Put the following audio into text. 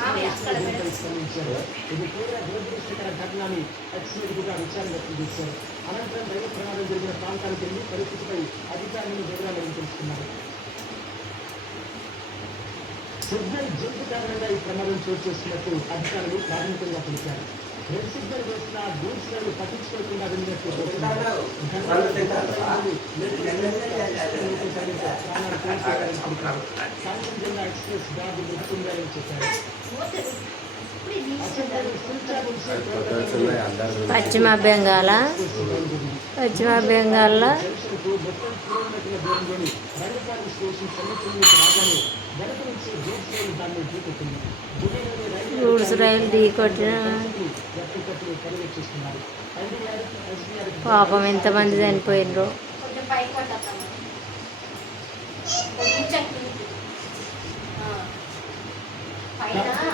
స్పందించారు. ఇది తీవ్ర దురదృష్టకర ఘటన అని ఎక్స్పీగా విచారణ వ్యక్తం చేశారు. అనంతరం రైలు ప్రమాదం జరిగిన ప్రాంతానికి వెళ్లి పరిస్థితిపై అధికారులను వివరాలను తెలుసుకున్నారు. సిగ్నల్ జంపు కారణంగా ఈ ప్రమాదం చోటు చేసుకున్నట్టు అధికారులు ప్రాథమికంగా తెలిపారు. రెడ్ సిగ్నల్ వేసిన గూడ్స్ రైలు పట్టించుకోకుండా వెళ్ళినట్టు సాయంత్రం జిల్లా ఎక్స్ప్రెస్ గార్డు మృతుందని చెప్పారు. పశ్చిమ బెంగాల్లో గూడ్స్ రైలు ఢీకొట్టిన పాపం ఎంతమంది చనిపోయినరు. పైన